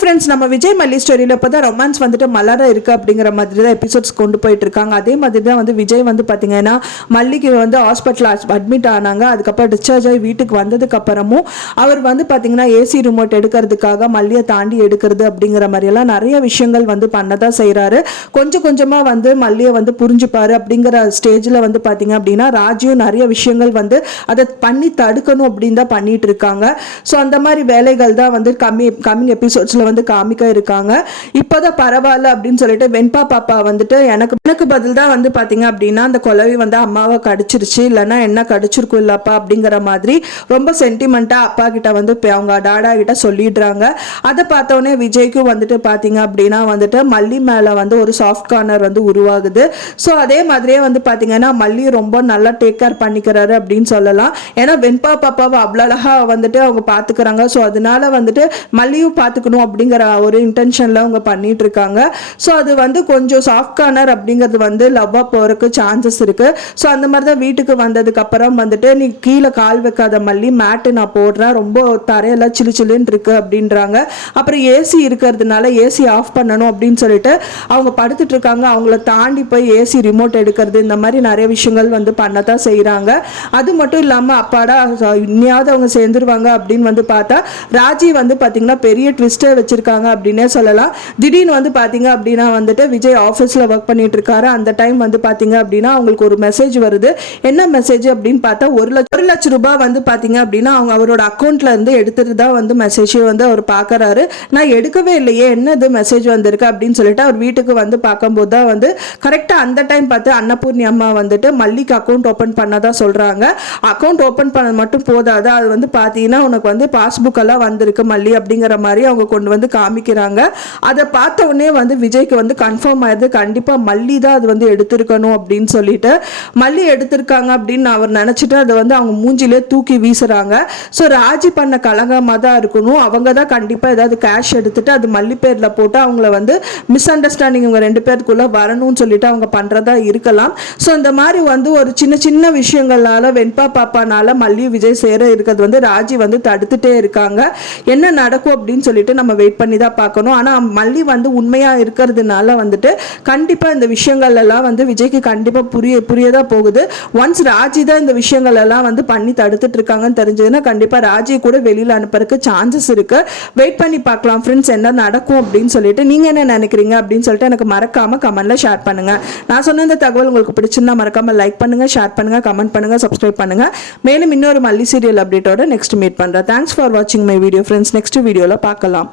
Friends, நம்ம விஜய் மல்லி ஸ்டோரியில் இப்போ தான் ரொமான்ஸ் வந்துட்டு மலர இருக்குது அப்படிங்கிற மாதிரி தான் எபிசோட்ஸ் கொண்டு போயிட்டு இருக்காங்க. அதே மாதிரி தான் வந்து விஜய் வந்து பார்த்தீங்கன்னா மல்லிக்கு வந்து ஹாஸ்பிட்டல் அட்மிட் ஆனாங்க. அதுக்கப்புறம் டிஸ்சார்ஜ் ஆகி வீட்டுக்கு வந்ததுக்கப்புறமும் அவர் வந்து பார்த்தீங்கன்னா ஏசி ரிமோட் எடுக்கிறதுக்காக மல்லியை தாண்டி எடுக்கிறது அப்படிங்கிற மாதிரியெல்லாம் நிறைய விஷயங்கள் வந்து பண்ணதான் செய்கிறாரு. கொஞ்சம் கொஞ்சமாக வந்து மல்லியை வந்து புரிஞ்சுப்பாரு. அப்படிங்கிற ஸ்டேஜில் வந்து பார்த்தீங்க அப்படின்னா ராஜியும் நிறைய விஷயங்கள் வந்து அதை பண்ணி தடுக்கணும் அப்படின்னு தான் பண்ணிட்டு இருக்காங்க. ஸோ அந்த மாதிரி வேலைகள் தான் வந்து கம்மிங் எபிசோட்ஸில் வந்து காமிக்க இருக்காங்க. இப்போதான் பரவாயில்ல அப்படின்னு சொல்லிட்டு வெண்பா பாப்பா வந்துட்டு எனக்கு பதில் தான் வந்து பார்த்தீங்க அப்படின்னா அந்த குலவி வந்து அம்மாவை கடிச்சிருச்சு, இல்லைன்னா என்ன கடிச்சிருக்கும் இல்லப்பா அப்படிங்கிற மாதிரி ரொம்ப சென்டிமெண்ட்டாக அப்பா கிட்ட வந்து அவங்க டாடா கிட்ட சொல்லிடுறாங்க. அதை பார்த்தோன்னே விஜய்க்கும் வந்துட்டு பார்த்தீங்க அப்படின்னா வந்துட்டு மல்லி மேலே வந்து ஒரு சாஃப்ட் கார்னர் வந்து உருவாகுது. ஸோ அதே மாதிரியே வந்து பார்த்தீங்கன்னா மல்லி ரொம்ப நல்லா டேக் கேர் பண்ணிக்கிறாரு அப்படின்னு சொல்லலாம். ஏன்னா வெண்பா பாப்பாவை அவ்வளோ அழகா வந்துட்டு அவங்க பார்த்துக்கிறாங்க. ஸோ அதனால வந்துட்டு மல்லியும் பார்த்துக்கணும் அப்படிங்கிற ஒரு இன்டென்ஷனில் அவங்க பண்ணிட்டு இருக்காங்க. ஸோ அது வந்து கொஞ்சம் சாஃப்ட் கார்னர் அப்படிங்கிறது வந்து லவ்வாக போகிறதுக்கு சான்சஸ் இருக்குது. ஸோ அந்த மாதிரி தான் வீட்டுக்கு வந்ததுக்கு அப்புறம் வந்துட்டு நீ கீழே கால் வைக்காத மல்லி, மேட்டு நான் போடுறேன், ரொம்ப தரையெல்லாம் சிலு சிலுன்னு இருக்கு அப்படின்றாங்க. அப்புறம் ஏசி இருக்கிறதுனால ஏசி ஆஃப் பண்ணணும் அப்படின்னு சொல்லிட்டு அவங்க படுத்துட்டு இருக்காங்க. அவங்கள தாண்டி போய் ஏசி ரிமோட் எடுக்கிறது, இந்த மாதிரி நிறைய விஷயங்கள் வந்து பண்ணத்தான் செய்கிறாங்க. அது மட்டும் இல்லாமல் அப்பாடா இன்னையாவது அவங்க சேர்ந்துருவாங்க அப்படின்னு வந்து பார்த்தா ராஜி வந்து பார்த்தீங்கன்னா பெரிய ட்விஸ்டே வச்சிருக்காங்க அப்படின்னே சொல்லலாம். திடீர்னு வந்து பார்த்தீங்க அப்படின்னா வந்துட்டு விஜய் ஆஃபீஸில் ஒர்க் பண்ணிட்டு இருக்காரு. அந்த டைம் வந்து பார்த்தீங்க அப்படின்னா அவங்களுக்கு ஒரு மெசேஜ் வருது. என்ன மெசேஜ் அப்படின்னு பார்த்தா 1,00,000 ரூபாய் வந்து பார்த்தீங்க அப்படின்னா அவங்க அவரோட அக்கௌண்ட்ல இருந்து எடுத்துட்டு தான் வந்து மெசேஜ் வந்து அவர் பார்க்கறாரு. நான் எடுக்கவே இல்லையே, என்னது மெசேஜ் வந்திருக்கு அப்படின்னு சொல்லிட்டு அவர் வீட்டுக்கு வந்து பார்க்கும்போது தான் வந்து கரெக்டாக அந்த டைம் பார்த்து அன்னபூர்ணி அம்மா வந்துட்டு மல்லிக்கு அக்கௌண்ட் ஓப்பன் பண்ணதான் சொல்றாங்க. அக்கௌண்ட் ஓப்பன் பண்ண மட்டும் போதாது, அது வந்து பார்த்தீங்கன்னா உனக்கு வந்து பாஸ்புக் எல்லாம் வந்திருக்கு மல்லி அப்படிங்கிற மாதிரி அவங்க கொண்டு வந்து காமிக்கிறாங்க. அதை பார்த்த உடனே வந்து விஜய்க்கு வந்து கன்ஃபார்ம் ஆயிடுது, கண்டிப்பா மல்லி தான் அது வந்து எடுத்திருக்கணும் அப்படின்னு சொல்லிட்டு மல்லி எடுத்திருக்காங்க அப்படின்னு அவர் நினைச்சிட்டு அதை வந்து அவங்க மூஞ்சிலே தூக்கி வீசுறாங்க. ஸோ ராஜி பண்ண கலங்கமாக தான் இருக்கணும், அவங்க தான் கண்டிப்பாக ஏதாவது கேஷ் எடுத்துட்டு அது மல்லி பேரில் போட்டு அவங்கள வந்து மிஸ் அண்டர்ஸ்டாண்டிங் இவங்க ரெண்டு பேருக்குள்ள வரணும்னு சொல்லிட்டு அவங்க பண்ணுறதா இருக்கலாம். ஸோ இந்த மாதிரி வந்து ஒரு சின்ன சின்ன விஷயங்களால வெண்பா பாப்பானால மல்லி விஜய் சேர இருக்கிறது வந்து ராஜி வந்து தடுத்துட்டே இருக்காங்க. என்ன நடக்கும் அப்படின்னு சொல்லிட்டு நம்ம வெயிட் பண்ணி தான் பார்க்கணும். ஆனால் மல்லி வந்து உண்மையாக இருக்கிறதுனால வந்துட்டு கண்டிப்பாக இந்த விஷயங்கள் எல்லாம் வந்து விஜய்க்கு கண்டிப்பாக புரியதான் போகுது. ஒன்ஸ் ராஜி தான் இந்த விஷயங்கள் எல்லாம் வந்து பண்ணி தடுத்துட்டு இருக்காங்கன்னு தெரிஞ்சதுன்னா கண்டிப்பாக ராஜியை கூட வெளியில் அனுப்புறதுக்கு சான்சஸ் இருக்கு. வெயிட் பண்ணி பார்க்கலாம் ஃப்ரெண்ட்ஸ் என்ன நடக்கும் அப்படின்னு சொல்லிட்டு. நீங்க என்ன நினைக்கிறீங்க அப்படின்னு சொல்லிட்டு எனக்கு மறக்காம கமெண்ட்ல ஷேர் பண்ணுங்க. நான் சொன்ன இந்த தகவல் உங்களுக்கு பிடிச்சிருந்தா மறக்காம லைக் பண்ணுங்க, ஷேர் பண்ணுங்க, கமெண்ட் பண்ணுங்க, சப்ஸ்கிரைப் பண்ணுங்க. மேலும் இன்னொரு மல்லி சீரியல் அப்டேட்டோட நெக்ஸ்ட் மீட் பண்றேன். தேங்க்ஸ் ஃபார் வாட்சிங் மை வீடியோ ஃப்ரெண்ட்ஸ். நெக்ஸ்ட் வீடியோல பார்க்கலாம்.